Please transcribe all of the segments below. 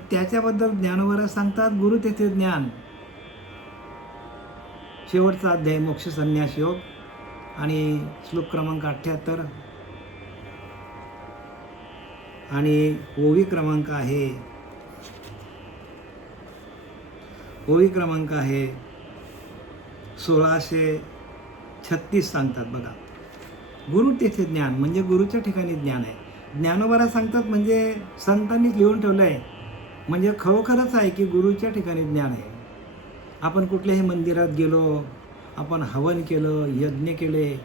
त्याच्याबद्दल ज्ञानोबा सांगतात, गुरु तेथे ज्ञान. शेवटचा अध्याय मोक्ष संन्यास योग आणि श्लोक क्रमांक 78 आणि ओवी क्रमांक आहे 1636 सांगतात बघा. गुरु तेथे ज्ञान म्हणजे गुरुच्या ठिकाणी ज्ञान आहे. ज्ञानोबा सांगतात म्हणजे संतांनीच लिहून ठेवलं आहे, म्हणजे खरोखरच आहे की गुरुच्या ठिकाणी ज्ञान आहे. आपण कुठल्याही मंदिरात गेलो, आपण हवन केलं, यज्ञ केले,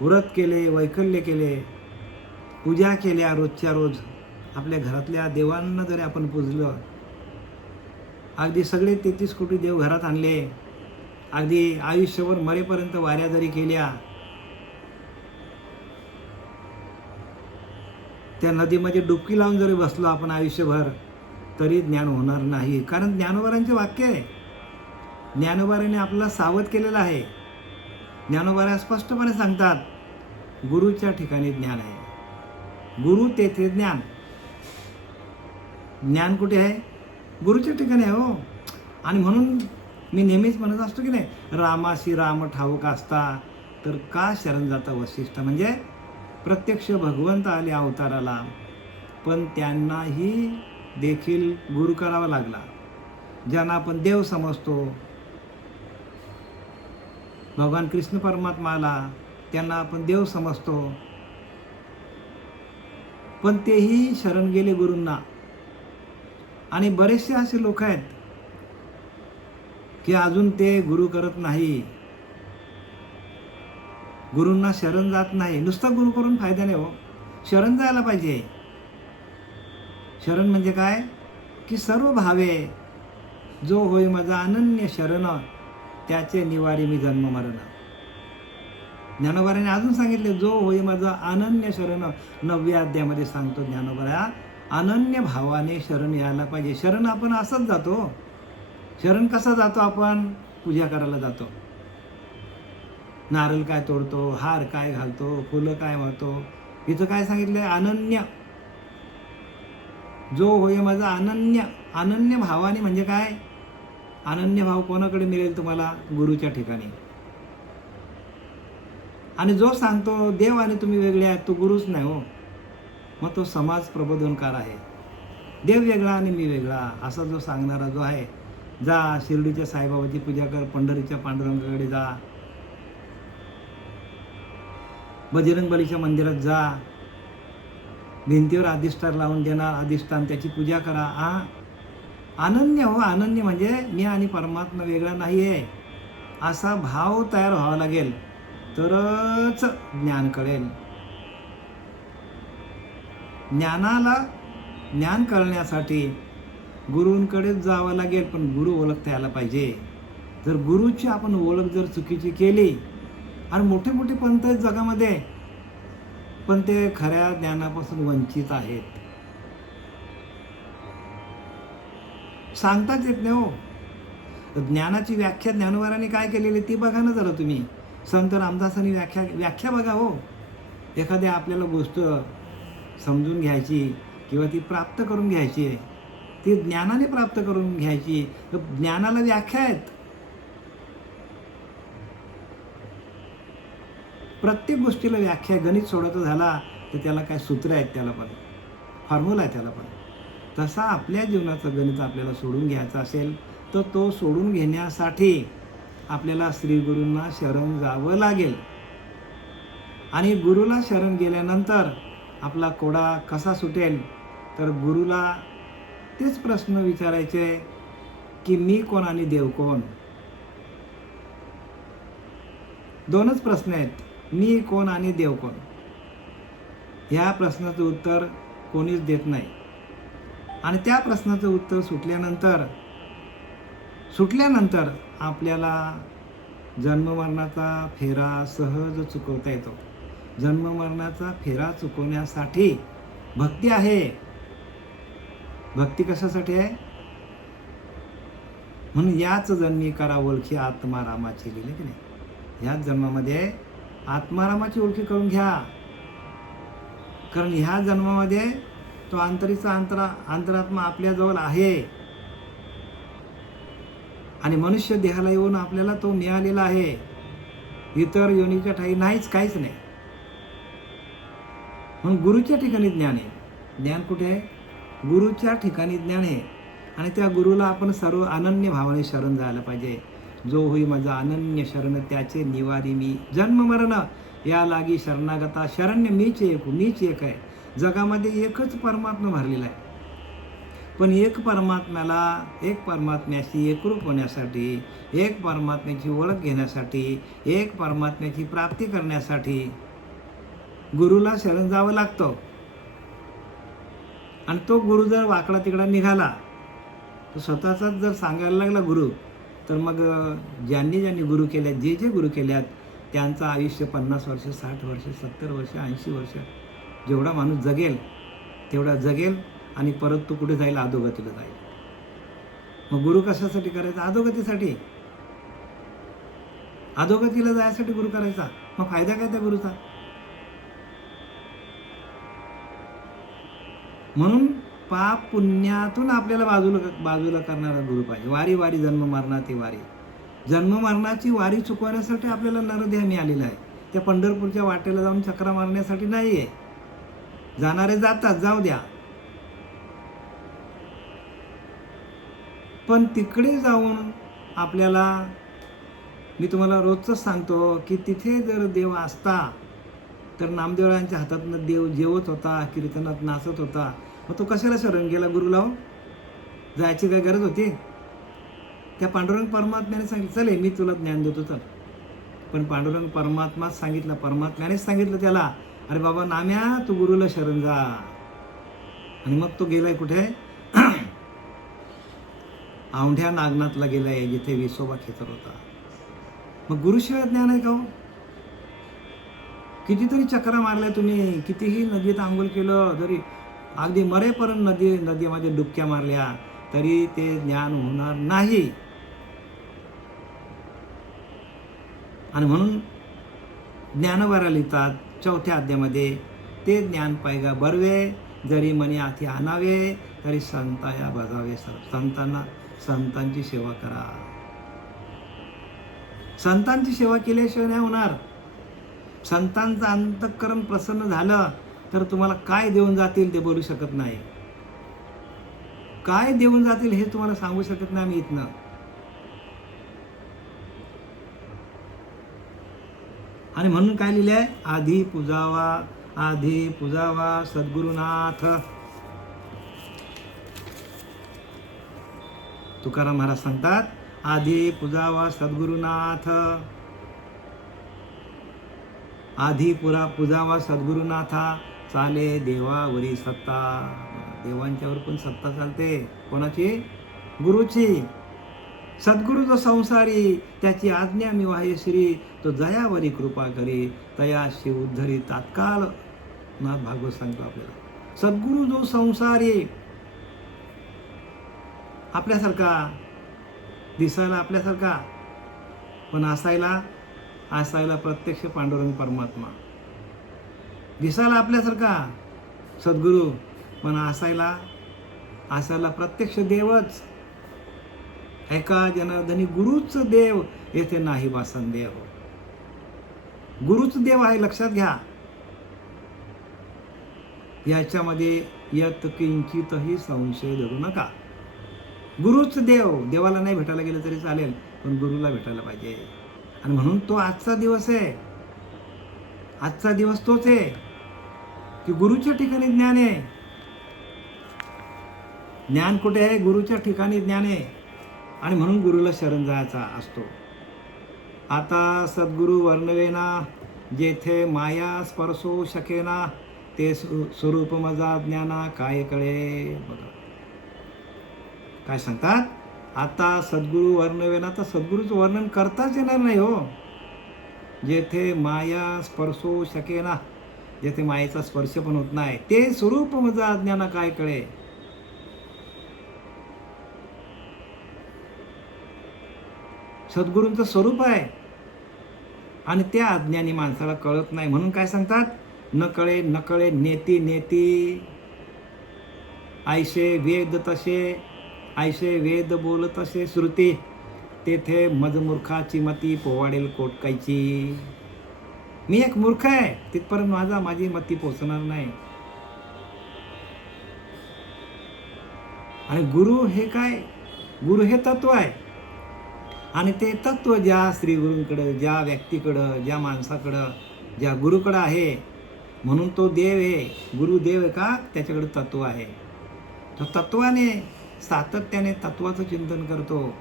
व्रत केले, वैकल्य केले, पूजा केल्या, रोजच्या रोज आपल्या घरातल्या देवांना जरी आपण पूजलं, अगदी सगळे 33 कोटी देव घरात आणले, अगदी आयुष्यभर मरेपर्यंत वाऱ्या जरी केल्या, त्या नदीमध्ये डुबकी लावून जरी बसलो आपण आयुष्यभर, तरी ज्ञान होणार नाही. कारण ज्ञानोबारांचे वाक्य आहे. ज्ञानोबारांनी आपल्याला सावध केलेलं आहे. ज्ञानोबा स्पष्टपणे सांगतात, गुरुच्या ठिकाणी ज्ञान आहे. गुरु तेथे ज्ञान. ज्ञान कुठे आहे? गुरुच्या ठिकाणी आहे हो. आणि म्हणून मी नेहमीच म्हणत असतो की नाही, रामाशी राम ठाऊक असता तर का शरण जाता वशिष्ठ. म्हणजे प्रत्यक्ष भगवंत आले अवताराला, पण त्यांनाही देखील गुरु करावा लागला. ज्यांना आपण देव समजतो, भगवान कृष्ण परमात्माला, त्यांना आपण देव समजतो, पण तेही शरण गेले गुरूंना. आणि बरेचसे असे लोक आहेत की अजून ते गुरु करत नाही, गुरूंना शरण जात नाही. नुसतं गुरु करून फायदा नाही हो, शरण जायला पाहिजे. शरण म्हणजे काय की सर्व भावे जो होय माझा अनन्य शरण, त्याचे निवारी मी जन्म मरण. ज्ञानोबाने अजून सांगितले, जो होय माझा अनन्य शरण. 9व्या अध्यायामध्ये सांगतो ज्ञानोबा, अनन्य भावाने शरण यायला पाहिजे. शरण आपण असंच जातो. शरण कसा जातो? आपण पूजा करायला जातो, नारळ काय तोडतो, हार काय घालतो, फुलं काय वाहतो. इथं काय सांगितलंय? अनन्य. जो होय माझा अनन्य. अनन्य भावाने म्हणजे काय? अनन्य भाव कोणाकडे मिळेल तुम्हाला? गुरुच्या ठिकाणी. आणि जो सांगतो देव आणि तुम्ही वेगळे आहात, तो गुरुच नाही हो, मग तो समाज प्रबोधनकार आहे. देव वेगळा आणि मी वेगळा असा जो सांगणारा जो आहे, जा शिर्डीच्या साईबाबाची पूजा कर, पंढरीच्या पांडुरंगाकडे जा, बजरंगबलीच्या मंदिरात जा, भिंतीवर अधिष्ठान लावून देणार, अधिष्ठान त्याची पूजा करा. अनन्य हो. अनन्य म्हणजे मी आणि परमात्मा वेगळा नाही आहे असा भाव तयार व्हावा लागेल, तरच ज्ञान कळेल. ज्ञान करण्यासाठी गुरूंकडेच जावं लागेल, पण गुरु ओळखता यायला पाहिजे. जर गुरुची आपण ओळख जर चुकीची केली, आणि मोठे मोठे पंथ आहेत जगामध्ये, पण ते खऱ्या ज्ञानापासून वंचित आहेत. सांगताच येत नाही हो. ज्ञानाची व्याख्या ज्ञानोबारांनी काय केलेली ती बघा ना जरा तुम्ही. संत रामदासांनी व्याख्या बघा हो. एखाद्या आपल्याला गोष्ट समजून घ्यायची किंवा ती प्राप्त करून घ्यायची आहे, ती ज्ञानाने प्राप्त करून घ्यायची, तर ज्ञानाला व्याख्या आहेत. प्रत्येक गोष्टीला व्याख्या. गणित सोडवता झाला तर त्याला काय सूत्र आहेत, त्याला पण फॉर्म्युला आहे त्याला पण. तसा आपल्या जीवनाचं गणित आपल्याला सोडून घ्यायचं असेल, तर तो सोडून घेण्यासाठी आपल्याला श्री गुरूंना शरण जावं लागेल. आणि गुरुला शरण गेल्यानंतर आपला कोडा कसा सुटेल? तर गुरुला तेच प्रश्न विचारायचे की मी कोण आणि देव कोण. दोनच प्रश्न आहेत, मी कोण आणि देव कोण. ह्या प्रश्नाचं उत्तर कोणीच देत नाही. आणि त्या प्रश्नाचं उत्तर सुटल्यानंतर आपल्याला जन्ममरणाचा फेरा सहज चुकवता येतो. जन्ममरणाचा फेरा चुकवण्यासाठी भक्ती आहे. भक्ती कशासाठी आहे? म्हणून याच जन्मी करा ओळखी आत्मारामाची लिहिले की नाही. ह्याच जन्मामध्ये आत्मारामाची ओळखी करून घ्या. कारण ह्या जन्मामध्ये तो अंतरात्मा आपल्याजवळ आहे आणि मनुष्य देहाला येऊन आपल्याला तो मिळालेला आहे. इतर योनीच्या ठाई नाहीच, काहीच नाही. म्हणून गुरुच्या ठिकाणी ज्ञान आहे. ज्ञान कुठे आहे? गुरुच्या ठिकाणी ज्ञान आहे. आणि त्या गुरुला आपण सर्व अनन्य भावाने शरण जायला पाहिजे. जो होई माझा अनन्य शरण त्याचे निवारी मी, जन्म मरण या लागी शरणागता, शरण्य मीच एक आहे. जगामध्ये एकच परमात्मा भरलेला आहे. पण एक परमात्म्याशी एकरूप होण्यासाठी, एक परमात्म्याची ओळख घेण्यासाठी, एक परमात्म्याची प्राप्ती करण्यासाठी गुरुला शरण जावं लागतं. आणि तो गुरु जर वाकडा तिकडा निघाला, तो स्वतःचाच जर सांगायला लागला गुरु, तर मग ज्यांनी गुरु केल्यात, जे गुरु केल्यात, त्यांचं आयुष्य 50 वर्ष, 60 वर्ष, 70 वर्ष, 80 वर्ष, जेवढा माणूस जगेल तेवढा जगेल आणि परत तो कुठे जाईल? अधोगतीला जाईल. मग गुरु कशासाठी करायचा? अधोगतीसाठी. अधोगतीला जायसाठी गुरु करायचा. मग फायदा काय त्या गुरुचा? म्हणून पाप पुण्यातून आपल्याला बाजूला करणारा गुरु पाहिजे. वारी जन्म मरणाची वारी. जन्म मरणाची वारी चुकवण्यासाठी आपल्याला नरदेह मिळालेला आहे. त्या पंढरपूरच्या वाटेला जाऊन चक्रा मारण्यासाठी नाही आहे. जाणारे जातात, जाऊ द्या. पण तिकडे जाऊन आपल्याला, मी तुम्हाला रोजच सांगतो की तिथे जर देव असता तर नामदेवरायांच्या हातातनं देव जेवत होता, कीर्तनात नाचत होता. मग तो कशाला शरण गेला गुरुला? जायची काय गरज होती? त्या पांडुरंग परमात्म्याने सांगितलं, चले मी तुला ज्ञान देतो, चल. पण पांडुरंग परमात्माच सांगितलं, परमात्म्यानेच सांगितलं त्याला, अरे बाबा नाम्या, तू गुरुला शरण जा. आणि मग तो गेलाय कुठे? औंढ्या नागनाथला गेलाय, जिथे विसोबा खेचर होता. मग गुरुशिवाय ज्ञान आहे का हो? कितीतरी चक्रा मारल्या तुम्ही, कितीही नदीत आंघोळ केलं, जरी अगदी मरेपर्यंत नदीमध्ये डुबक्या मारल्या, तरी ते ज्ञान होणार नाही. आणि म्हणून ज्ञानवरा लिहितात 4थ्या अध्यायामध्ये, ते ज्ञान पायगा बरवे, जरी मनी हाती आणावे, तरी संताया बजावे. संतांची सेवा करा. संतांची सेवा केल्याशिवाय नाही होणार. संतांचं अंतःकरण प्रसन्न झालं तर तुम्हाला काय देऊन जातील ते बोलू शकत नाही. काय देऊन जातील हे तुम्हाला सांगू शकत नाही मी इथनं. आणि म्हणून काय लिहिलंय? आधी पूजावा सद्गुरुनाथ. तुकाराम महाराज सांगतात, आधी पूजावा सद्गुरुनाथ. आधी पूजावा सद्गुरुनाथा, चाले देवावरी सत्ता. देवांच्यावर पण सत्ता चालते. कोणाची? गुरुची. सद्गुरु जो संसारी, त्याची आज्ञा मी वाहेश्री, तो जयावरी कृपा करी, तयाशी उद्धरी तात्काळ. नाथ भागवत सांगतो आपल्याला, सद्गुरु जो संसारी, आपल्यासारखा, दिसायला आपल्यासारखा, पण असायला प्रत्यक्ष पांडुरंग परमात्मा. दिसायला आपल्यासारखा सद्गुरु, पण असायला प्रत्यक्ष देवच. ऐका जनार्दनी, गुरुच देव येथे नाही वासंदेव. गुरुच देव आहे, लक्षात घ्या. याच्यामध्ये यत किंचितही संशय धरू नका. गुरुच देव. देवाला नाही भेटायला गेलं तरी चालेल, पण गुरुला भेटायला पाहिजे. आणि म्हणून तो आजचा दिवस आहे. आजचा दिवस तोच आहे की गुरुच्या ठिकाणी ज्ञान आहे. ज्ञान कुठे आहे? गुरुच्या ठिकाणी ज्ञान आहे. आणि म्हणून गुरुला शरण जायचा असतो. आता सद्गुरु वर्णवेना, जेथे माया स्पर्शो शकेना, ते स्वरूप मजा ज्ञाना काय कळे. बघा काय सांगतात, आता सद्गुरु वर्णवेना, तर सद्गुरूचं वर्णन करताच येणार नाही हो. जेथे माया स्पर्शो शकेना, जेथे मायेचा स्पर्श पण होत नाही, ते स्वरूप मजा ज्ञाना काय कळे. सद्गुरूंचं स्वरूप आहे आणि त्या अज्ञानी माणसाला कळत नाही. म्हणून काय सांगतात, न कळे नेती ऐसे वेद तसे, ऐसे वेद बोल तसे श्रुती, तेथे मजमूर्खाची मती पोवाडेल कोटकायची. मी एक मूर्ख आहे, तिथपर्यंत माझी मती पोचणार नाही. आणि गुरु हे काय? गुरु हे तत्व आहे. आणि ते तत्व ज्या श्रीगुरूंकडं, ज्या व्यक्तीकडं, ज्या माणसाकडं, ज्या गुरुकडं आहे, म्हणून तो देव आहे. गुरु देव आहे का? त्याच्याकडे तत्व आहे. तो तत्वाने, सातत्याने तत्वाचं चिंतन करतो.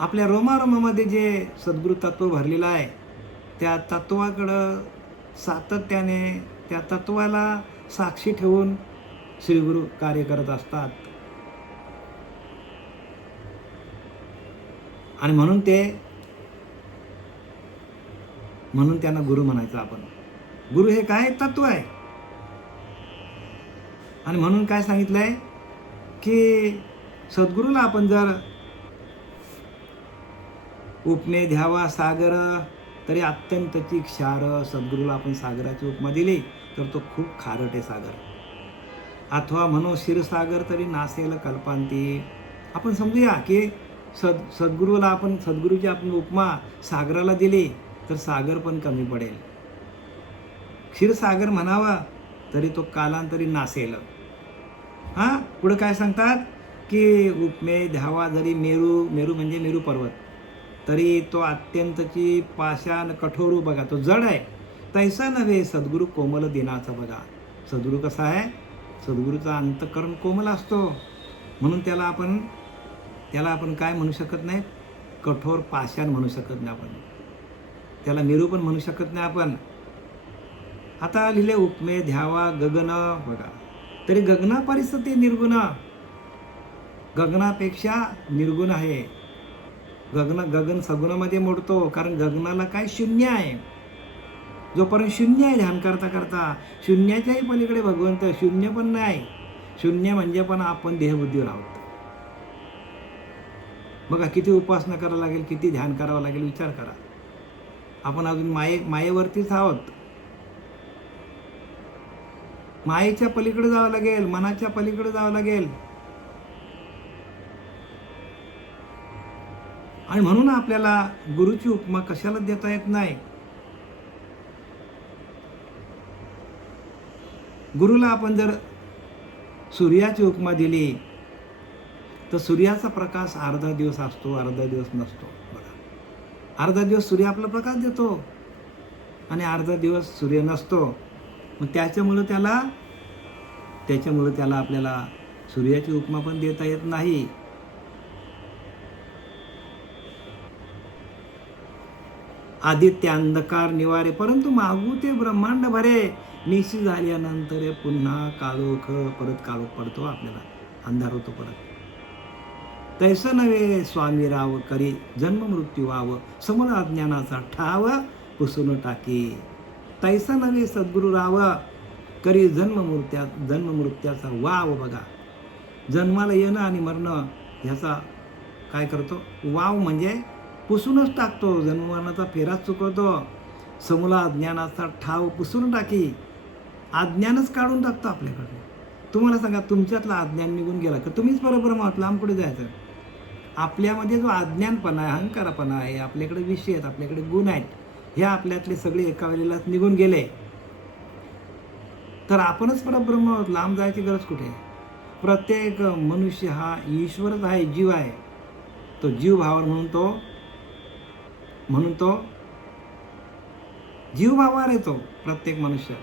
आपल्या रोमारोमामध्ये जे सद्गुरु तत्व भरलेलं आहे, त्या तत्वाकडं सातत्याने, त्या तत्वाला साक्षी ठेवून श्रीगुरु कार्य करत असतात. आणि म्हणून त्यांना गुरु म्हणायचं आपण. गुरु हे काय? तत्व आहे. आणि म्हणून काय सांगितलंय की सद्गुरूला आपण जर उपमे द्यावा सागर, तरी अत्यंतची क्षार. सद्गुरूला आपण सागराची उपमा दिली तर तो खूप खारट आहे सागर. अथवा म्हणू क्षीरसागर, तरी नासेल कल्पांती. आपण समजूया की सद्गुरूची आपण उपमा सागराला दिली तर सागर पण कमी पडेल. क्षीरसागर म्हणावा तरी तो कालांतरी नासेल. पुढे काय सांगतात की उपमे द्यावा जरी मेरू म्हणजे मेरू पर्वत, तरी तो अत्यंतची पाषाण कठोर. बघा तो जड आहे. तैसा नव्हे सद्गुरू कोमल दिनाचा. बघा सद्गुरू कसा आहे? सद्गुरूचा अंतःकरण कोमल असतो. म्हणून त्याला आपण काय म्हणू शकत नाही? कठोर पाषाण म्हणू शकत नाही आपण. त्याला मेरू पण म्हणू शकत नाही आपण. आता लिहिले उपमे द्यावा गगन. बघा तरी गगना परिस्थिती निर्गुण. गगनापेक्षा निर्गुण आहे. गगन सगुणामध्ये मोडतो, कारण गगनाला काय? शून्य आहे. जोपर्यंत शून्य आहे, ध्यान करता करता शून्याच्याही पलीकडे भगवंत. शून्य पण नाही. शून्य म्हणजे पण आपण देहबुद्धीवर आहोत. बघा किती उपासना करावं लागेल, किती ध्यान करावं लागेल, विचार करा. आपण अजून मायेवरतीच आहोत. मायेच्या पलीकडे जावं लागेल, मनाच्या पलीकडे जावं लागेल. आणि म्हणून आपल्याला गुरुची उपमा कशाला देता येत नाही. गुरुला आपण जर सूर्याची उपमा दिली तर सूर्याचा प्रकाश अर्धा दिवस असतो, अर्धा दिवस नसतो. बघा अर्धा दिवस सूर्य आपला प्रकाश देतो आणि अर्धा दिवस सूर्य नसतो. मग त्याच्यामुळं त्याला आपल्याला सूर्याची उपमा पण देता येत नाही. आदित्य अंधकार निवारे, परंतु मागू ते ब्रह्मांड भरे. निशी झाल्यानंतर पुन्हा काळोख, परत काळोख पडतो आपल्याला, अंधार होतो परत. तैसं नव्हे स्वामी राव, करी जन्म मृत्यू वाव, समोर अज्ञानाचा ठाव पुसून टाकी. तैसं नव्हे सद्गुरू राव, करी जन्म मृत्याचा वाव. बघा जन्माला येणं आणि मरणं ह्याचा काय करतो? वाव म्हणजे पुसूनच टाकतो. जन्ममरणाचा फेराच चुकवतो. समूला अज्ञानाचा ठाव पुसून टाकी. अज्ञानच काढून टाकतो आपल्याकडे. तुम्हाला सांगा, तुमच्यातला अज्ञान निघून गेला का तुम्हीच बरोबर आहात, लांब पुढे जायचं. आपल्यामध्ये जो अज्ञानपणा आहे, अहंकारपणा आहे, आपल्याकडे विषय आहेत, आपल्याकडे गुण आहेत, हे आपल्यातले सगळे एका वेळेला निघून गेले तर आपणच परब्रह्म आहोत. लांब जायची गरज कुठे? प्रत्येक मनुष्य हा ईश्वरच आहे, जीव आहे. तो जीव भावावर म्हणून तो जीव भावावर आहे तो प्रत्येक मनुष्य.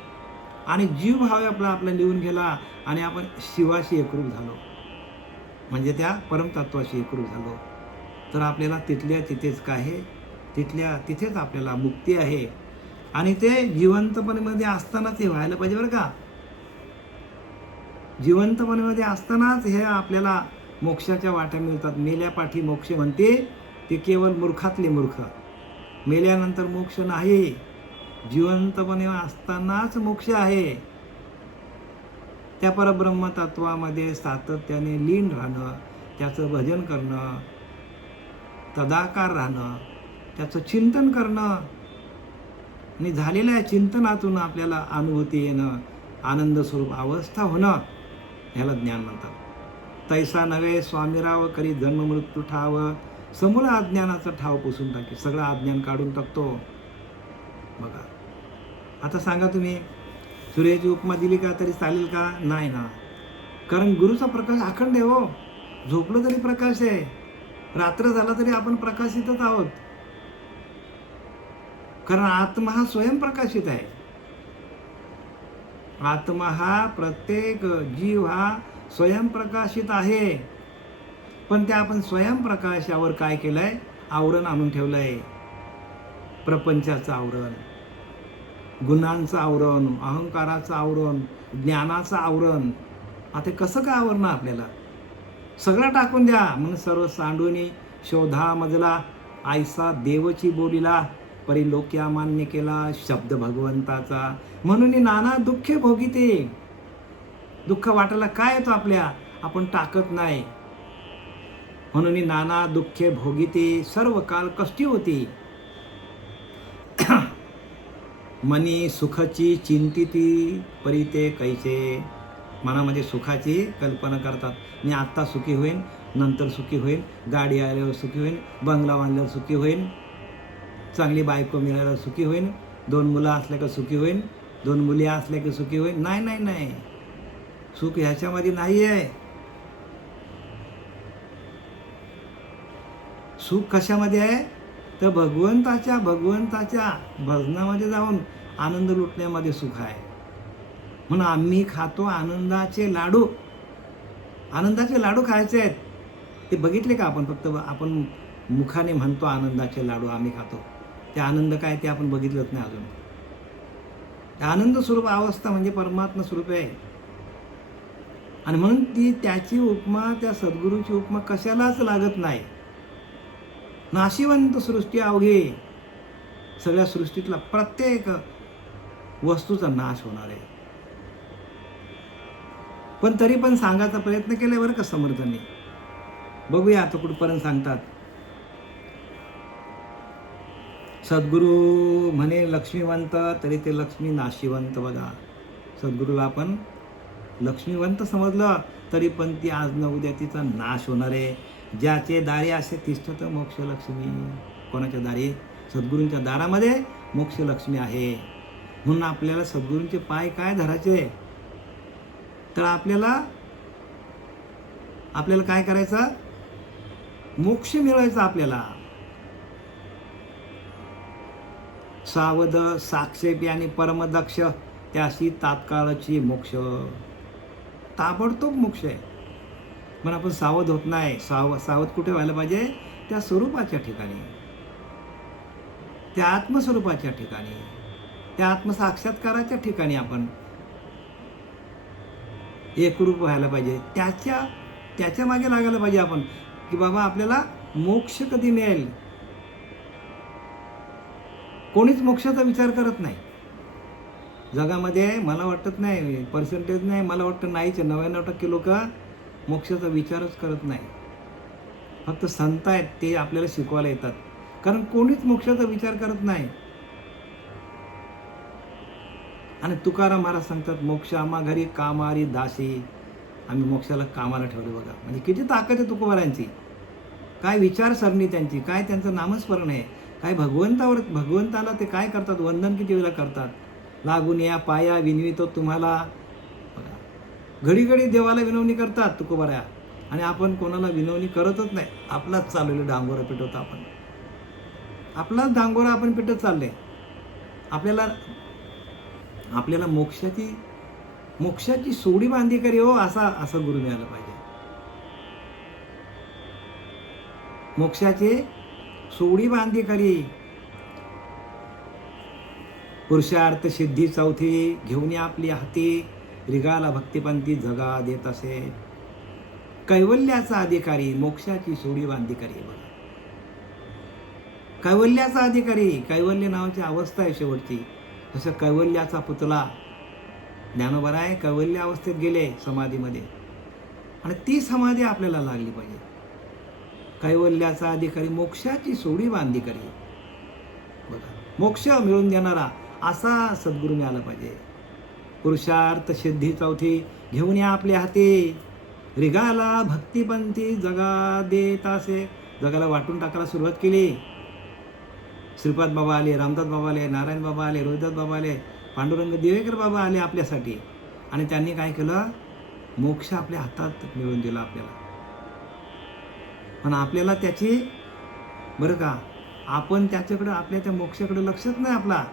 आणि जीव भाव आपला लिहून गेला आणि आपण शिवाशी एकरूप झालो, म्हणजे त्या परमतत्वाशी एकरूप झालो, तर आपल्याला तिथल्या तिथेच काय आहे? तिथल्या तिथेच आपल्याला मुक्ती आहे. आणि ते जिवंतपणेमध्ये असतानाच हे व्हायला पाहिजे बरं का. जिवंतपणेमध्ये असतानाच हे आपल्याला मोक्षाच्या वाट्या मिळतात. मेल्यापाठी मोक्ष म्हणते ते केवळ मूर्खातले मूर्ख. मेल्यानंतर मोक्ष नाही, जिवंतपणे असतानाच मोक्ष आहे. त्या परब्रह्म तत्वामध्ये सातत्याने लीन राहणं, त्याचं भजन करणं, तदाकार राहणं, त्याचं चिंतन करणं, आणि झालेल्या चिंतनातून आपल्याला अनुभूती येणं, आनंद स्वरूप अवस्था होणं, ह्याला ज्ञान म्हणतात. तैसा नव्हे स्वामीराव करी जन्म मृत्यू ठाव, समूळ अज्ञानाचं ठाव पुसून टाके. सगळं अज्ञान काढून टाकतो. बघा आता सांगा तुम्ही, सूर्याची उपमा दिली का तरी चालेल का? नाही ना. कारण गुरुचा प्रकाश अखंड आहे हो. झोपलं तरी प्रकाश आहे, रात्र झाला तरी आपण प्रकाशितच आहोत. कारण आत्मा हा स्वयंप्रकाशित आहे. आत्मा हा, प्रत्येक जीव हा स्वयंप्रकाशित आहे. पण त्या आपण स्वयंप्रकाशावर काय केलंय? आवरण आणून ठेवलंय. प्रपंचाचं आवरण, गुणांचं आवरण, अहंकाराचं आवरण, ज्ञानाचं आवरण. आता कसं काय आवरणं आपल्याला? सगळं टाकून द्या. म्हणून सर्व सांडूनी शोधा मजला, आयसा देवची बोलीला, परी लोक्या मान्य केला शब्द भगवंताचा. म्हणून नाना दुःखे भोगिते. दुःख वाटायला काय येतो आपल्या? आपण टाकत नाही. म्हणून नाना दुःखे भोगिते, सर्व काळ कष्टी होती. मनी सुखाची चिंतिती, परी ते कैसे. मनामध्ये सुखाची कल्पना करतात. मी आत्ता सुखी होईन, नंतर सुखी होईन, गाडी आल्यावर सुखी होईन, बंगला बांधल्यावर सुखी होईन, चांगली बायको मिळाल्यावर सुखी होईन, 2 मुलं असल्या का सुखी होईन, 2 मुली असल्या की सुखी होईन. नाही नाही नाही, सुख ह्याच्यामध्ये नाही आहे. सुख कशामध्ये आहे? तर भगवंताच्या भजनामध्ये जाऊन आनंद लुटण्यामध्ये सुख आहे. म्हणून आम्ही खातो आनंदाचे लाडू. आनंदाचे लाडू खायचे आहेत. ते बघितले का आपण? फक्त आपण मुखाने म्हणतो आनंदाचे लाडू आम्ही खातो. ते आनंद काय ते आपण बघितलंच नाही अजून. आनंद स्वरूप अवस्था म्हणजे परमात्मा स्वरूप आहे. आणि म्हणून त्याची उपमा, त्या सद्गुरूची उपमा कशालाच लागत नाही. नाशिवंत सृष्टी अवघे. सगळ्या सृष्टीतला प्रत्येक वस्तूचा नाश होणार आहे. पण तरी पण सांगायचा प्रयत्न केलाय बरं का समर्थांनी. बघूया आता कुठपर्यंत सांगतात. सद्गुरू म्हणे लक्ष्मीवंत, तरी ते लक्ष्मी नाशिवंत. बघा, सद्गुरूला आपण लक्ष्मीवंत समजलं तरी पण ती आज न उद्या तिचा नाश होणार आहे. ज्याचे दारी असे तिष्ठत मोक्ष लक्ष्मी. कोणाच्या दारी? सद्गुरूंच्या दारामध्ये मोक्ष लक्ष्मी आहे. म्हणून आपल्याला सद्गुरूंचे पाय काय धरायचे? तर आपल्याला काय करायचं? मोक्ष मिळवायचा आपल्याला. सावध साक्षेपी आणि परमदक्ष, त्याशी तात्काळची मोक्ष. ताबडतोब मोक्ष आहे. पण आपण सावध होत नाही. सावध कुठे व्हायला पाहिजे? त्या स्वरूपाच्या ठिकाणी, त्या आत्मस्वरूपाच्या ठिकाणी, त्या आत्मसाक्षात्काराच्या ठिकाणी आपण एकरूप व्हायला पाहिजे. त्याच्या मागे लागायला पाहिजे आपण, की बाबा आपल्याला मोक्ष कधी मिळेल. कोणीच मोक्षाचा विचार करत नाही जगामध्ये. मला वाटत नाही, पर्सेंटेज नाही, मला वाटतं नाहीच, 99% लोक मोक्षाचा विचारच करत नाही. फक्त संत आहेत ते आपल्याला शिकवायला येतात. कारण कोणीच मोक्षाचा विचार करत नाही. आणि तुकाराम महाराज सांगतात, मोक्ष आम्हा घरी कामारी दासी. आम्ही मोक्षाला कामाला ठेवले. बघा म्हणजे किती ताकद आहे तुकोबारांची. काय विचारसरणी त्यांची, काय त्यांचं नामस्मरण आहे, काय भगवंताला ते काय करतात, वंदन किती वेळा करतात. लागून या पाया विनवितो तुम्हाला. घडी घडी देवाला विनवणी करतात तुकोबाऱ्या. आणि आपण कोणाला विनवणी करतच नाही. आपलाच चाललेलं डांगोरा पिटवतो आपण. आपलाच डांगोरा आपण पिटत चालले. आपल्याला मोक्षाची सोडी बांधी करी हो, असा गुरु मिळाला पाहिजे. मोक्षाची सोडी बांधी करी. पुरुषार्थ सिद्धी चौथी घेऊन आपली हाती, रिगाला भक्तिपंथी जगा देत असे. कैवल्याचा अधिकारी, मोक्षाची सोडी बांधी करी. बघा, कैवल्याचा अधिकारी. कैवल्य नावाची अवस्था आहे शेवटची. जसं कैवल्याचा पुतळा ज्ञानोबा आहे, कैवल्य अवस्थेत गेले समाधीमध्ये, आणि ती समाधी आपल्याला लागली पाहिजे. कैवल्याचा अधिकारी, मोक्षाची सोडी बांधी करी. बघा, मोक्ष मिळवून देणारा असा सद्गुरू मिळाला पाहिजे. पुरुषार्थ सिद्धी चौथी घेऊन या आपल्या हाती, रिगाला भक्तिपंथी जगा देत असे. जगाला वाटून टाकायला सुरुवात केली. श्रीपाद बाबा आले, रामदास बाबा आले, नारायण बाबा आले, रोहिदास बाबा आले, पांडुरंग दिवेकर बाबा आले आपल्यासाठी. आणि त्यांनी काय केलं? मोक्ष आपल्या हातात मिळवून दिला आपल्याला. पण आपल्याला त्याची बरं का, आपण त्याच्याकडं, आपल्या त्या मोक्षाकडे लक्षच नाही आपला.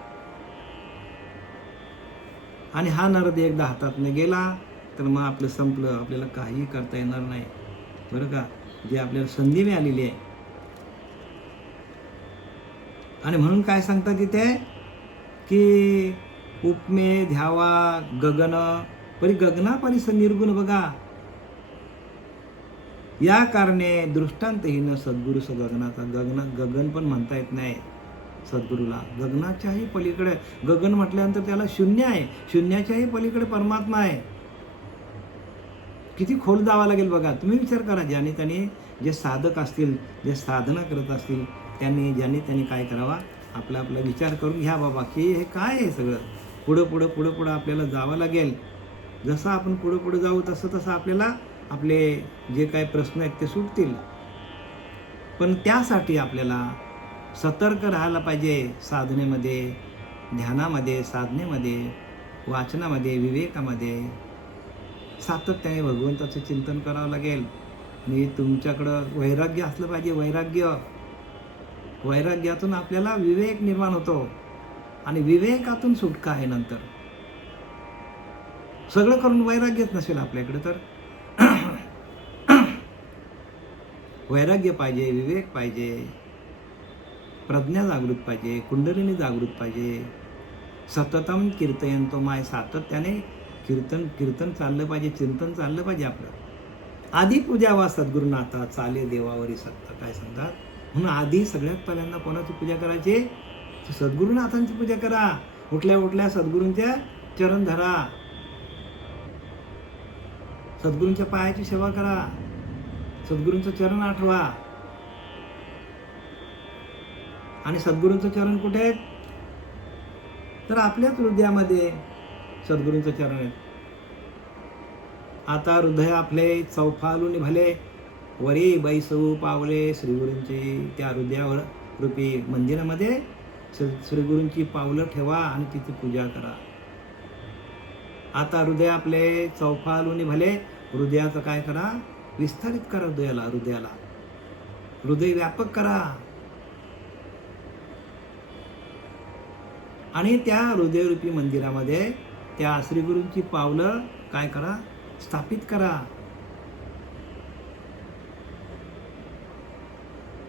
आणि हा नरद एकदा हातातनं गेला तर मग आपलं संपलं, आपल्याला काही करता येणार नाही. बरं का, जे आपल्याला संधी मिळालेली आहे. आणि म्हणून काय सांगतात तिथे की उपमे ध्यावा गगन परी गगना परी निर्गुण. बघा, या कारणे दृष्टांतहीन सद्गुरु गगनाचा. गगन पण म्हणता येत नाही सद्गुरूला. गगनाच्याही पलीकडे, गगन म्हटल्यानंतर त्याला शून्य आहे, शून्याच्याही पलीकडे परमात्मा आहे. किती खोल जावं लागेल बघा. तुम्ही विचार करा. ज्याने त्यांनी, जे साधक असतील, जे साधना करत असतील, ज्यांनी काय करावा, आपला विचार करून घ्या बाबा की हे काय आहे सगळं. पुढं आपल्याला जावं लागेल. जसं आपण पुढं जाऊ तसं आपल्याला आपले जे काही प्रश्न आहेत ते सुटतील. पण त्यासाठी आपल्याला सतर्क राहायला पाहिजे. साधनेमध्ये, ध्यानामध्ये, साधनेमध्ये, वाचनामध्ये, विवेकामध्ये सातत्याने भगवंताचं चिंतन करावं लागेल. आणि तुमच्याकडं वैराग्य असलं पाहिजे. वैराग्यातून आपल्याला विवेक निर्माण होतो आणि विवेकातून सुटका आहे. नंतर सगळं करून वैराग्यच नसेल आपल्याकडे तर वैराग्य पाहिजे, विवेक पाहिजे, प्रज्ञा जागृत पाहिजे, कुंडलिनी जागृत पाहिजे. सततम कीर्तयंतो माय. सातत्याने कीर्तन चाललं पाहिजे, चिंतन चाललं पाहिजे आपलं. आधी पूजा वा सद्गुरुनाथा चाले देवावरी सत्ता. काय सांगतात? म्हणून आधी सगळ्यात पहिल्यांदा कोणाची पूजा करायची? सद्गुरुनाथांची पूजा करा. उठल्या सद्गुरूंच्या चरण धरा, सद्गुरूंच्या पायाची सेवा करा, सद्गुरूंचं चरण आठवा. आणि सद्गुरूंचं चरण कुठे आहेत? तर आपल्याच हृदयामध्ये सद्गुरूंचं चरण आहे. आता हृदय आपले चौफालून भले, वरी बैसू पावले श्रीगुरूंची. त्या हृदयावर रूपी मंदिरामध्ये श्रीगुरूंची पावलं ठेवा आणि तिची पूजा करा. आता हृदय आपले चौफालून भले. हृदयाचं काय करा? विस्तारित करा हृदयाला. हृदय व्यापक करा. आणि त्या हृदयरूपी मंदिरामध्ये त्या श्रीगुरूंची पावलं काय करा? स्थापित करा.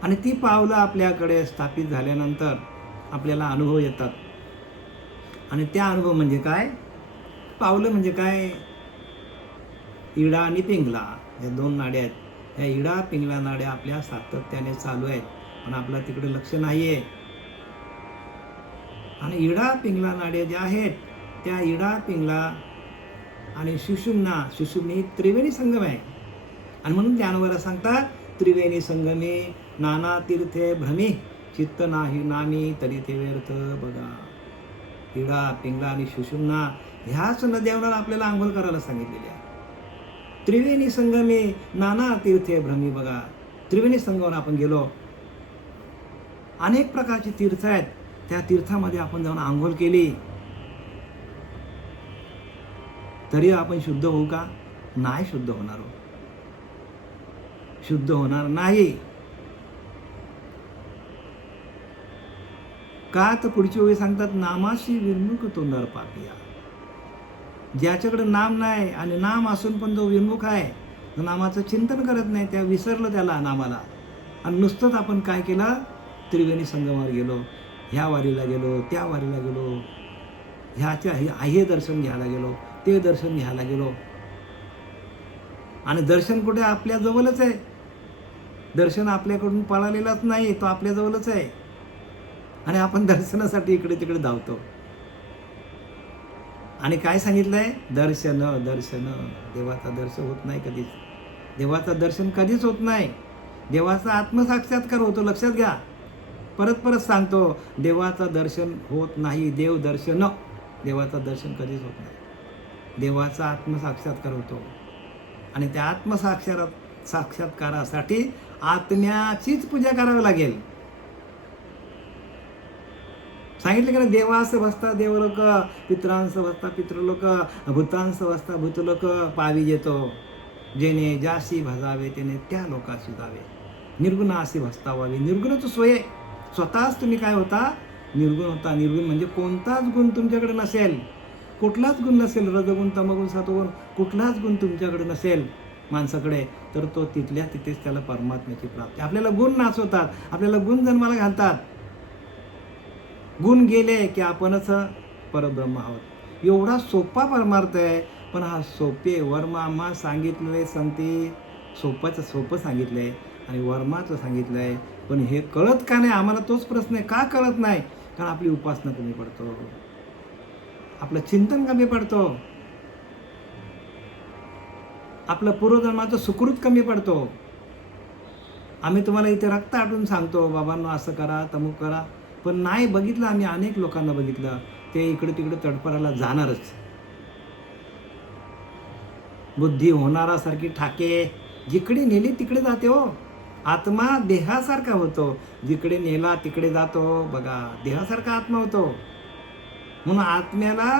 आणि ती पावलं आपल्याकडे स्थापित झाल्यानंतर आपल्याला अनुभव येतात. आणि त्या अनुभव म्हणजे काय? पावलं म्हणजे काय? इडा आणि पिंगला या दोन नाड्या आहेत. ह्या इडा पिंगला नाड्या आपल्या सातत्याने चालू आहेत, पण आपलं तिकडे लक्ष नाही आहे. आणि इडा पिंगला नाड्या ज्या आहेत त्या इडा पिंगला आणि सुषुम्नी त्रिवेणी संगम आहे. आणि म्हणून ज्ञानवर सांगतात त्रिवेणी संगमे नाना तीर्थे भ्रमी, चित्त नाही नामी तरी ते व्यर्थ. बघा, इडा पिंगला आणि सुषुम्ना ह्याच नद्यांवर आपल्याला आंघोळ करायला सांगितलेली आहे. त्रिवेणी संगमे नाना तीर्थे भ्रमी. बघा, त्रिवेणी संगमावर आपण गेलो. अनेक प्रकारची तीर्थ आहेत. त्या तीर्थामध्ये आपण जाऊन आंघोळ केली तरी आपण शुद्ध होऊ का? नाही शुद्ध होणार. शुद्ध होणार नाही. का? तर पुढची ओळी सांगतात नामाशी विमुख तो नर पापिया. ज्याच्याकडे नाम नाही आणि नाम असून पण जो विमुख आहे, नामाचं चिंतन करत नाही, त्या विसरलं त्याला नामाला. आणि नुसतंच आपण काय केलं? त्रिवेणी संगमावर गेलो, ह्या वारीला गेलो, त्या वारीला गेलो, हे दर्शन घ्यायला गेलो, ते दर्शन घ्यायला गेलो. आणि दर्शन कुठे? आपल्या जवळच आहे. दर्शन आपल्याकडून पळालेलाच नाही, तो आपल्या जवळच आहे. आणि आपण दर्शनासाठी इकडे तिकडे धावतो. आणि काय सांगितलंय? दर्शन. देवाचा दर्शन होत नाही कधीच. देवाचं दर्शन कधीच होत नाही. देवाचा आत्मसाक्षात्कार होतो, लक्षात घ्या. परत परत सांगतो, देवाचं दर्शन होत नाही. देवदर्शन, देवाचं दर्शन कधीच होत नाही. देवाचा आत्मसाक्षात्कार होतो आणि त्या साक्षात्कारासाठी आत्म्याचीच पूजा करावी लागेल. सांगितलं की नाही, देवास बसता देवलोक, पितरांस बसता पितृलोक, भूतांस बसता भूतलोक, पावी येतो जेणे ज्याशी भजावे त्याने त्या लोकाशी जावे. निर्गुणाशी भसता व्हावे. निर्गुणच सोय, स्वतःच तुम्ही काय होता, निर्गुण होता. निर्गुण म्हणजे कोणताच गुण तुमच्याकडे नसेल, कुठलाच गुण नसेल, रजगुण तमगुण सत्वगुण कुठलाच गुण तुमच्याकडे नसेल माणसाकडे, तर तो तिथल्या तिथेच त्याला परमात्म्याची प्राप्ती. आपल्याला गुण नाचवतात, आपल्याला गुण जन्माला घालतात. गुण गेले की आपणच परब्रह्म आहोत. एवढा सोपा परमार्थ आहे, पण हा सोपे वर्मा सांगितलेले संती सोपं सांगितलं आहे आणि वर्माचं सांगितलं आहे. पण हे कळत का नाही आम्हाला, तोच प्रश्न आहे. का कळत नाही? कारण आपली उपासना कमी पडतो, आपलं चिंतन कमी पडतो, आपलं पूर्वजन्माचं सुकृत कमी पडतो. आम्ही तुम्हाला इथे रक्त आटून सांगतो, बाबांनो असं करा तमुक करा, पण नाही बघितलं. आम्ही अनेक लोकांना बघितलं, ते इकडे तिकडे तडफडायला जाणारच. बुद्धी होणारासारखी ठाके जिकडे नेली तिकडे जाते हो. आत्मा देहासारखा होतो, जिकडे नेला तिकडे जातो. बघा, देहासारखा आत्मा होतो. म्हणून आत्म्याला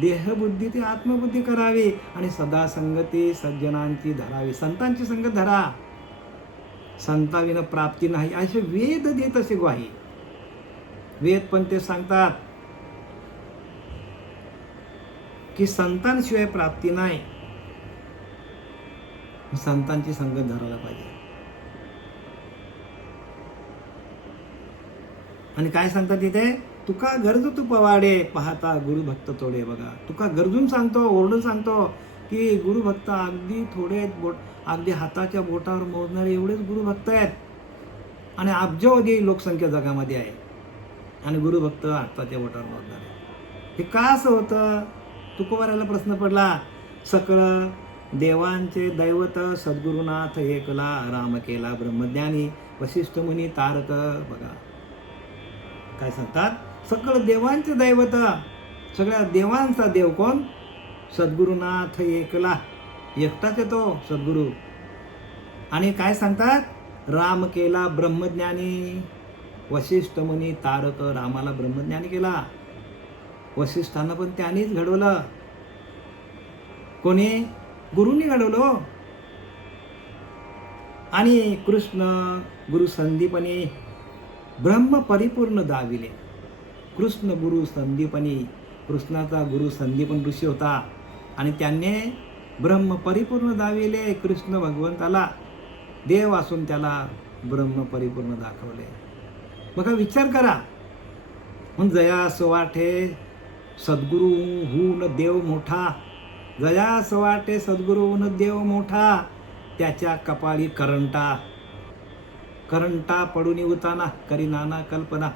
देहबुद्धी ते आत्मबुद्धी करावी आणि सदा संगती सज्जनांची धरावी. संतांची संगत धरा, संताविना प्राप्ती नाही असे वेद देत असे ग्वाही. वेद पण ते सांगतात की संतांशिवाय प्राप्ती नाही. संतांची संगत धरायला पाहिजे. आणि काय सांगतात तिथे, तुका गरजू तू पवाडे पाहता गुरुभक्त थोडे. बघा, तुका गरजून सांगतो, ओरडून सांगतो की गुरुभक्त अगदी थोडे आहेत, अगदी हाताच्या बोटावर मोजणारे एवढेच गुरुभक्त आहेत आणि अब्जावधी लोकसंख्या जगामध्ये आहे आणि गुरुभक्त हाताच्या बोटावर मोजणारे. हे का असं होतं? तुकोबाराला प्रश्न पडला. सकळ देवांचे दैवत सद्गुरुनाथ एकला, राम केला ब्रह्मज्ञानी वशिष्ठ मुनी तारक. बघा काय सांगतात, सकळ देवांचे दैवत, सगळ्या देवांचा देव कोण? सद्गुरुनाथ एकला, एकटाच येतो सद्गुरू. आणि काय सांगतात, राम केला ब्रह्मज्ञानी वशिष्ठ मुनी तारक. रामाला ब्रह्मज्ञानी केला, वशिष्ठांना पण त्यानेच घडवलं. कोणी? गुरुंनी घडवलं. आणि कृष्ण गुरु संदीपनी ब्रह्म परिपूर्ण दाविले. कृष्ण गुरु संदीपनी, कृष्णाचा गुरु संदीपन ऋषी होता आणि त्याने ब्रह्म परिपूर्ण दाविले. कृष्ण भगवंताला देव असून त्याला ब्रह्म परिपूर्ण दाखवले. बघा, विचार करा. म्हणून जया सवाठे सद्गुरू हून देव मोठा, जया सवाटे सद्गुरू हून देव मोठा, त्याच्या कपाळी करंटा, करंटा पडून उताना करी नाना कल्पना.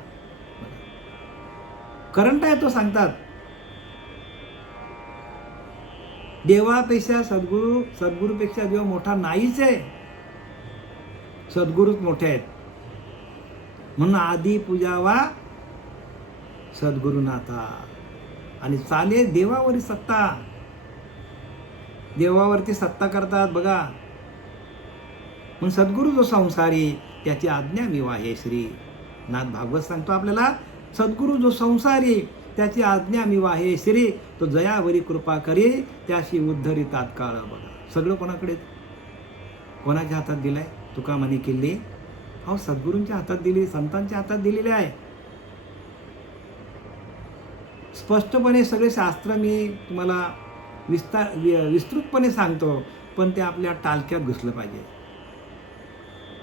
करंटा येतो सांगतात. देवापेक्षा सद्गुरूपेक्षा देव मोठा नाहीच आहे. सद्गुरूच मोठे आहेत. म्हणून आधी पूजावा सद्गुरुनाथा आणि चाले देवावरी सत्ता. देवावरती सत्ता करतात बघा. म्हणून सद्गुरू जो संसारी त्याची आज्ञा विवाहे श्री. नाथ भागवत सांगतो आपल्याला, सद्गुरू जो संसारी त्याची आज्ञा विवाहे श्री, तो जयावरी कृपा करी त्याशी उद्धरी तात्काळ. बघा, सगळं कोणाकडे, कोणाच्या हातात दिलंय? तुका म्हणे किल्ली, अहो सद्गुरूंच्या हातात दिली, संतांच्या हातात दिलेली आहे. स्पष्टपणे सगळे शास्त्र मी तुम्हाला विस्तृतपणे सांगतो, पण ते आपल्या टालक्यात घुसलं पाहिजे.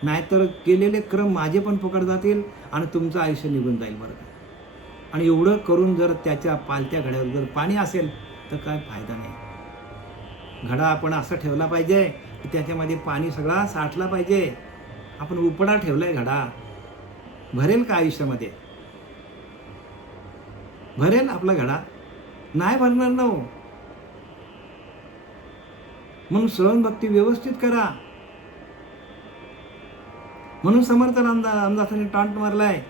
नाहीतर केलेले क्रम माझे पण फुकट जातील आणि तुमचं आयुष्य निघून जाईल बरं का. आणि एवढं करून जर त्याच्या पालत्या घड्यावर जर पाणी असेल तर काय फायदा नाही. घडा आपण असा ठेवला पाहिजे की त्याच्यामध्ये पाणी सगळा साठला पाहिजे. आपण उपडा ठेवलाय, घडा भरेल का आयुष्यामध्ये? भरेल आपला घडा? नाही भरणार ना हो. म्हणून श्रवण भक्ती व्यवस्थित करा. म्हणून समर्थ रामदासांनी टांट मारलाय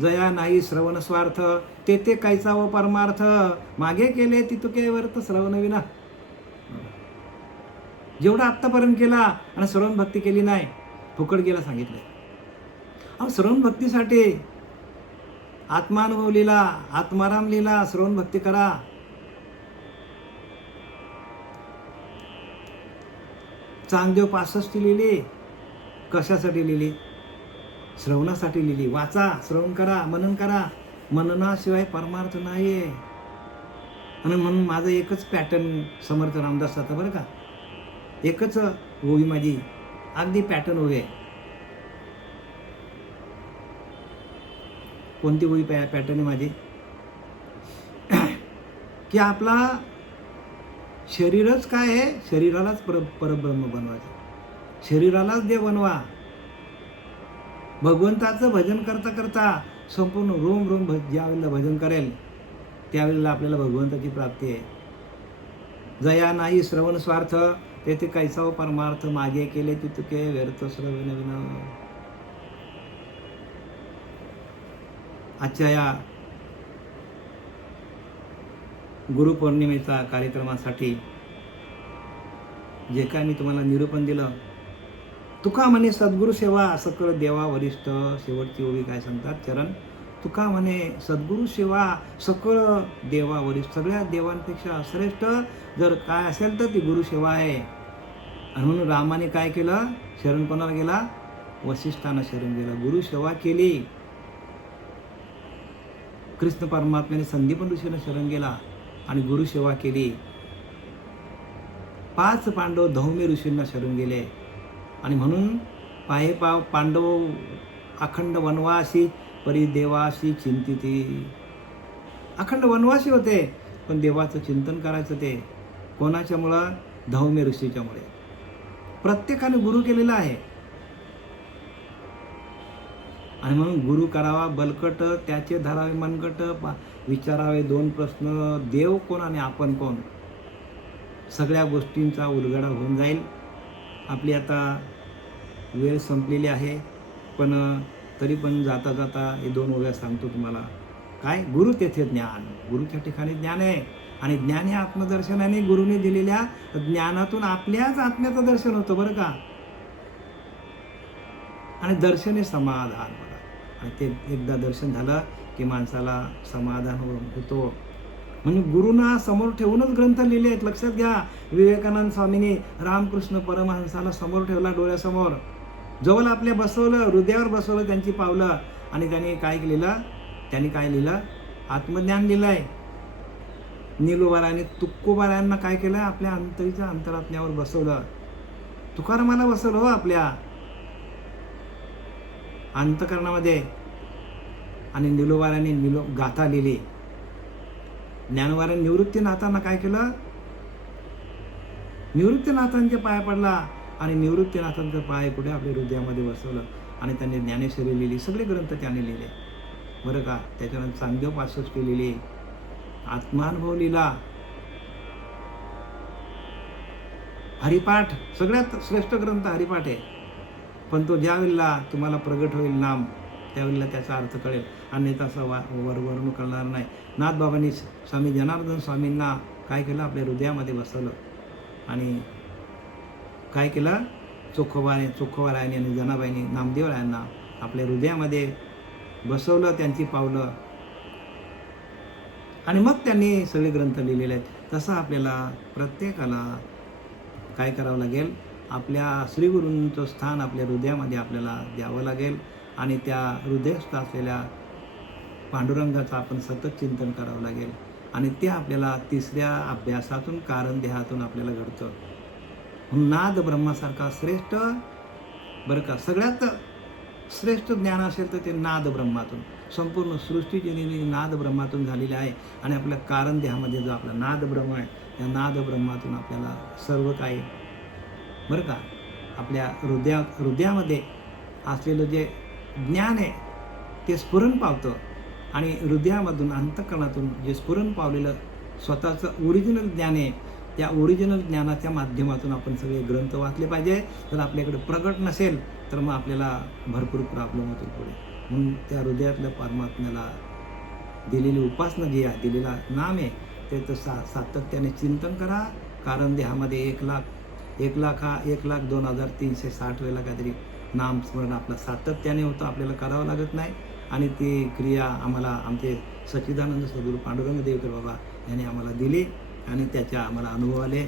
जया नाही श्रवण स्वार्थ, ते ते कैचा व परमार्थ, मागे केले ती तुके वर्त श्रवण विना. जेवढा आत्तापर्यंत केला आणि श्रवण भक्ती केली नाही, फुकट गेला सांगितलंय. अहो श्रवण भक्तीसाठी आत्मानुभव लिहिला, आत्माराम लिहिला, श्रवण भक्ती करा. चांगदेव 65 लिहिली. कशासाठी लिहिली? श्रवणासाठी लिहिली. वाचा, श्रवण करा, मनन करा. मननाशिवाय परमार्थ नाही आहे. आणि म्हणून माझं एकच पॅटर्न समर्थ रामदासाचं बरं का, एकच ओवी माझी, अगदी पॅटर्न ओवी आहे. कोणती ओवी पॅटर्न आहे माझी? की आपला शरीरच काय आहे, शरीरालाच परब्रह्म बनवायचं, शरीरालाच देव बनवा. भगवंताचं भजन करता करता संपूर्ण रोम रोम ज्यावेळेला भजन करेल त्यावेळेला आपल्याला भगवंताची प्राप्ती आहे. जया नाही श्रवण स्वार्थ, तेथे कैसा व परमार्थ, मागे केले ती तुके व्यर्थ श्रवण विना. आजच्या या गुरुपौर्णिमेचा कार्यक्रमासाठी जे काय मी तुम्हाला निरूपण दिलं, तुका म्हणे सद्गुरु सेवा सकळ देवा वरिष्ठ. शेवटची ओवी काय सांगतात चरण? तुका म्हणे सद्गुरु सेवा सकळ देवा वरिष्ठ. सगळ्या देवांपेक्षा श्रेष्ठ जर काय असेल तर ती गुरुसेवा आहे. आणि म्हणून रामाने काय केलं? शरण कोणाला गेला? वसिष्ठांना शरण गेला, गुरुसेवा केली. कृष्ण परमात्म्याने संदीपन ऋषीला शरण गेला आणि गुरुसेवा केली. 5 पांडव धौम्य ऋषींना शरण गेले. आणि म्हणून पाहे पाव पांडव अखंड वनवासी परी देवाशी चिंतिती. अखंड वनवासी होते पण देवाचं चिंतन करायचं ते कोणाच्यामुळं? धौम्य ऋषीच्यामुळे. प्रत्येकाने गुरु केलेला आहे. आणि म्हणून गुरु करावा बलकट, त्याचे धरावे मनकट, विचारावे 2 प्रश्न, देव कोण आणि आपण कोण. सगळ्या गोष्टींचा उलगडा होऊन जाईल. आपली आता वेळ संपलेली आहे, पण तरी पण जाता जाता हे 2 ओव्या सांगतो तुम्हाला. काय? गुरु तेथे ज्ञान. गुरुच्या ठिकाणी ज्ञान आहे. आणि ज्ञान हे आत्मदर्शनाने गुरुने दिलेल्या ज्ञानातून आपल्याच आत्म्याचं दर्शन होतं बरं का. आणि दर्शन हे समाधान बघा. आणि ते एकदा दर्शन झालं की माणसाला समाधान होतो. म्हणजे गुरुना समोर ठेवूनच ग्रंथ लिहिले आहेत. लक्षात घ्या, विवेकानंद स्वामींनी रामकृष्ण परमहंसाला समोर ठेवला, डोळ्यासमोर, जवळ आपल्या बसवलं, हृदयावर बसवलं त्यांची पावलं. आणि त्यांनी काय केलेलं? त्यांनी काय लिहिलं? आत्मज्ञान लिहिलं आहे. नीलोबाराने तुकोबारायांना काय केलं? आपल्या अंतरीच्या अंतरात्म्यावर बसवलं. तुकारामाला बसवलं हो आपल्या अंतकरणामध्ये. आणि नीलोबाराने गाथा लिहिली. ज्ञानोबाराने निवृत्तीनाथांना काय केलं? निवृत्तीनाथांच्या पाया पडला आणि निवृत्तीनाथांचं पाय कुठे? आपल्या हृदयामध्ये बसवलं. आणि त्यांनी ज्ञानेश्वरी लिहिली. सगळे ग्रंथ त्याने लिहिले बरं का. त्याच्यानंतर चांगदेव 65 लिहिली, आत्मानुभव लिहिला, हरिपाठ. सगळ्यात श्रेष्ठ ग्रंथ हरिपाठ आहे. पण तो ज्या वेळेला तुम्हाला प्रगट होईल नाम, त्यावेळेला त्याचा अर्थ कळेल. अन्यथा असा वरून कळणार नाही. नाथबाबांनी स्वामी जनार्दन स्वामींना काय केलं? आपल्या हृदयामध्ये बसवलं. आणि काय केलं? चोखोबारायांनी आणि जनाबाईंनी नामदेवरायांना आपल्या हृदयामध्ये बसवलं, त्यांची पावलं. आणि मग त्यांनी सगळे ग्रंथ लिहिलेले आहेत. तसं आपल्याला प्रत्येकाला काय करावं लागेल? आपल्या श्रीगुरूंचं स्थान आपल्या हृदयामध्ये आपल्याला द्यावं लागेल. आणि त्या हृदयस्थ असलेल्या पांडुरंगाचं आपण सतत चिंतन करावं लागेल. आणि ते आपल्याला 3ऱ्या अभ्यासातून, कारण देहातून आपल्याला घडतं. नाद ब्रह्मासारखा श्रेष्ठ बरं का, सगळ्यात श्रेष्ठ ज्ञान असेल तर ते नाद ब्रह्मातून. संपूर्ण सृष्टीची निर्मिती नाद ब्रह्मातून झालेली आहे. आणि आपल्या कारण देहामध्ये जो आपला नाद ब्रह्म आहे, त्या नाद ब्रह्मातून आपल्याला सर्व काही बरं का आपल्या हृदयामध्ये असलेलं जे ज्ञान आहे ते स्फुरण पावतं. आणि हृदयामधून, अंतःकरणातून जे स्फुरण पावलेलं स्वतःचं ओरिजिनल ज्ञान आहे, त्या ओरिजिनल ज्ञानाच्या माध्यमातून आपण सगळे ग्रंथ वाचले पाहिजे. जर आपल्याकडे प्रगट नसेल तर मग आपल्याला भरपूर प्रॉब्लेम होतील पुढे. म्हणून त्या हृदयातल्या परमात्म्याला दिलेली उपासना जी आहे, दिलेला नाम आहे, ते सातत्याने चिंतन करा. कारण देहामध्ये 1,02,360 वेळेला काहीतरी नामस्मरण आपलं सातत्याने होतं, आपल्याला करावं लागत नाही. आणि ती क्रिया आम्हाला आमचे सच्चिदानंद सद्गुरू पांडुरंग देवकर बाबा यांनी आम्हाला दिली आणि त्याच्या आम्हाला अनुभव आले.